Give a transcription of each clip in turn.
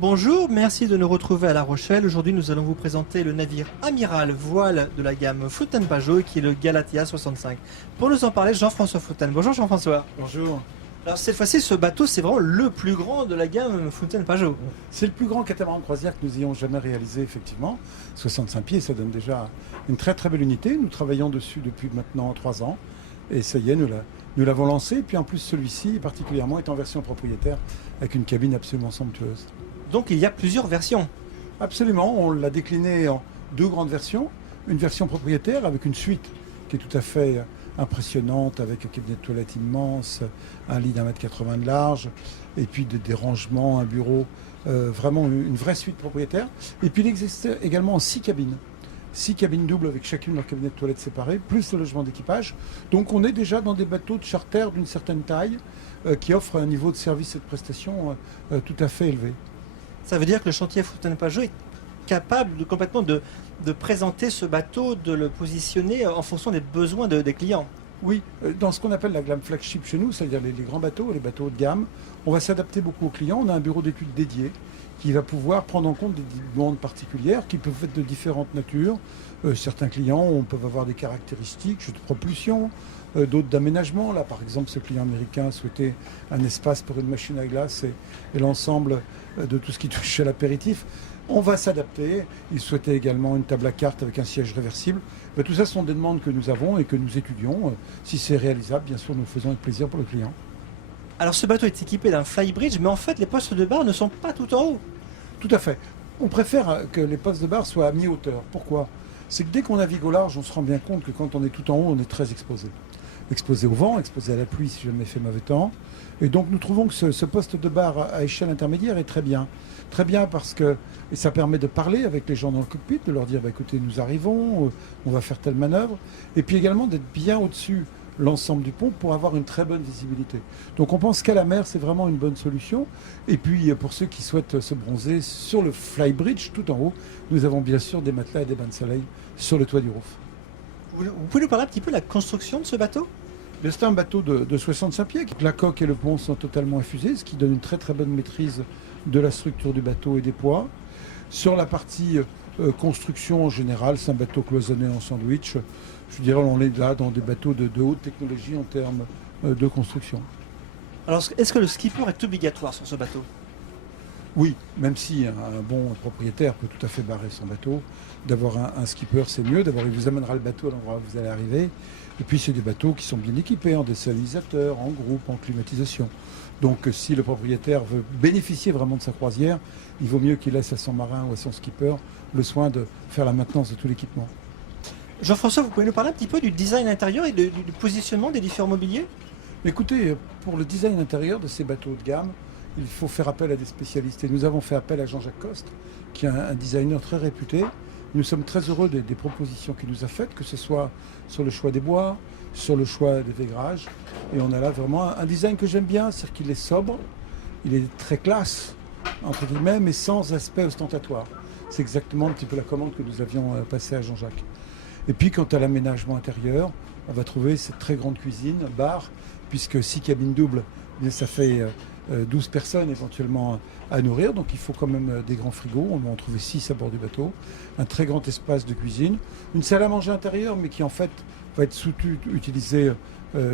Bonjour, merci de nous retrouver à La Rochelle. Aujourd'hui, nous allons vous présenter le navire amiral voile de la gamme Fountaine-Pajot qui est le Galatea 65. Pour nous en parler, Jean-François Fountaine. Bonjour Jean-François. Bonjour. Alors cette fois-ci, ce bateau, c'est vraiment le plus grand de la gamme Fountaine-Pajot. C'est le plus grand catamaran de croisière que nous ayons jamais réalisé, effectivement. 65 pieds, ça donne déjà une très très belle unité. Nous travaillons dessus depuis maintenant 3 ans. Et ça y est, nous l'avons lancé. Et puis en plus, celui-ci, particulièrement, est en version propriétaire, avec une cabine absolument somptueuse. Donc il y a plusieurs versions. Absolument, on l'a décliné en 2 grandes versions. Une version propriétaire avec une suite qui est tout à fait impressionnante, avec un cabinet de toilette immense, un lit d'1,80 m de large, et puis des rangements, un bureau, vraiment une vraie suite propriétaire. Et puis il existe également 6 cabines. 6 cabines doubles avec chacune leur cabinet de toilette séparé, plus le logement d'équipage. Donc on est déjà dans des bateaux de charter d'une certaine taille qui offrent un niveau de service et de prestation tout à fait élevé. Ça veut dire que le chantier Fountaine-Pajot est capable complètement de présenter ce bateau, de le positionner en fonction des besoins des clients. Oui, dans ce qu'on appelle la gamme flagship chez nous, c'est-à-dire les grands bateaux, les bateaux haut de gamme, on va s'adapter beaucoup aux clients. On a un bureau d'études dédié qui va pouvoir prendre en compte des demandes particulières qui peuvent être de différentes natures. Certains clients peuvent avoir des caractéristiques de propulsion, d'autres d'aménagement. Là, par exemple, ce client américain souhaitait un espace pour une machine à glace et l'ensemble de tout ce qui touche à l'apéritif. On va s'adapter. Il souhaitait également une table à cartes avec un siège réversible. Mais tout ça sont des demandes que nous avons et que nous étudions. Si c'est réalisable, bien sûr, nous le faisons avec plaisir pour le client. Alors ce bateau est équipé d'un flybridge, mais en fait les postes de bar ne sont pas tout en haut. Tout à fait. On préfère que les postes de bar soient à mi-hauteur. Pourquoi ? C'est que dès qu'on navigue au large, on se rend bien compte que quand on est tout en haut, on est très exposé. Exposé au vent, exposé à la pluie si jamais il fait mauvais temps. Et donc nous trouvons que ce poste de bar à échelle intermédiaire est très bien. Très bien parce que ça permet de parler avec les gens dans le cockpit, de leur dire écoutez, nous arrivons, on va faire telle manœuvre. Et puis également d'être bien au-dessus l'ensemble du pont pour avoir une très bonne visibilité. Donc on pense qu'à la mer, c'est vraiment une bonne solution. Et puis pour ceux qui souhaitent se bronzer sur le flybridge tout en haut, nous avons bien sûr des matelas et des bains de soleil sur le toit du roof. Vous pouvez nous parler un petit peu de la construction de ce bateau ? C'est un bateau de 65 pieds. La coque et le pont sont totalement infusés, ce qui donne une très très bonne maîtrise de la structure du bateau et des poids. Sur la partie construction en général, c'est un bateau cloisonné en sandwich. Je dirais on est là dans des bateaux de haute technologie en termes de construction. Alors est-ce que le skipper est obligatoire sur ce bateau ? Oui, même si un bon propriétaire peut tout à fait barrer son bateau, d'avoir un skipper c'est mieux, d'abord il vous amènera le bateau à l'endroit où vous allez arriver, et puis c'est des bateaux qui sont bien équipés en désalinisateurs, en groupe, en climatisation. Donc si le propriétaire veut bénéficier vraiment de sa croisière, il vaut mieux qu'il laisse à son marin ou à son skipper le soin de faire la maintenance de tout l'équipement. Jean-François, vous pouvez nous parler un petit peu du design intérieur et du positionnement des différents mobiliers ? Écoutez, pour le design intérieur de ces bateaux haut de gamme, il faut faire appel à des spécialistes. Et nous avons fait appel à Jean-Jacques Coste, qui est un designer très réputé. Nous sommes très heureux des propositions qu'il nous a faites, que ce soit sur le choix des bois, sur le choix des vaigrages. Et on a là vraiment un design que j'aime bien, c'est-à-dire qu'il est sobre, il est très classe, entre guillemets, mais sans aspect ostentatoire. C'est exactement un petit peu la commande que nous avions passée à Jean-Jacques. Et puis quant à l'aménagement intérieur, on va trouver cette très grande cuisine, bar, puisque 6 cabines doubles, bien, ça fait 12 personnes éventuellement à nourrir, donc il faut quand même des grands frigos, on va en trouver 6 à bord du bateau, un très grand espace de cuisine, une salle à manger intérieure, mais qui en fait va être utilisée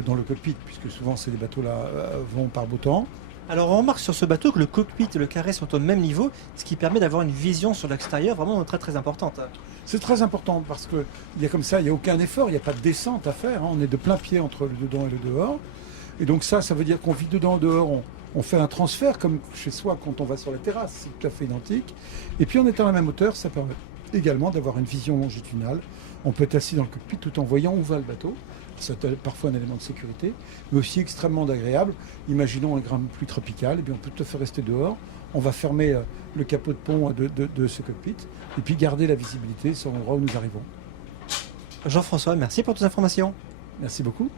dans le cockpit, puisque souvent ces bateaux-là vont par beau temps. Alors on remarque sur ce bateau que le cockpit et le carré sont au même niveau, ce qui permet d'avoir une vision sur l'extérieur vraiment très très importante. C'est très important parce qu'il y a comme ça, il n'y a aucun effort, il n'y a pas de descente à faire, on est de plein pied entre le dedans et le dehors. Et donc ça veut dire qu'on vit dedans, dehors, on fait un transfert comme chez soi quand on va sur la terrasse, c'est tout à fait identique. Et puis en étant à la même hauteur, ça permet également d'avoir une vision longitudinale. On peut être assis dans le cockpit tout en voyant où va le bateau. C'est parfois un élément de sécurité, mais aussi extrêmement agréable. Imaginons un grand pluie tropicale, et bien on peut tout à fait rester dehors. On va fermer le capot de pont de ce cockpit et puis garder la visibilité sur l'endroit où nous arrivons. Jean-François, merci pour toutes les informations. Merci beaucoup.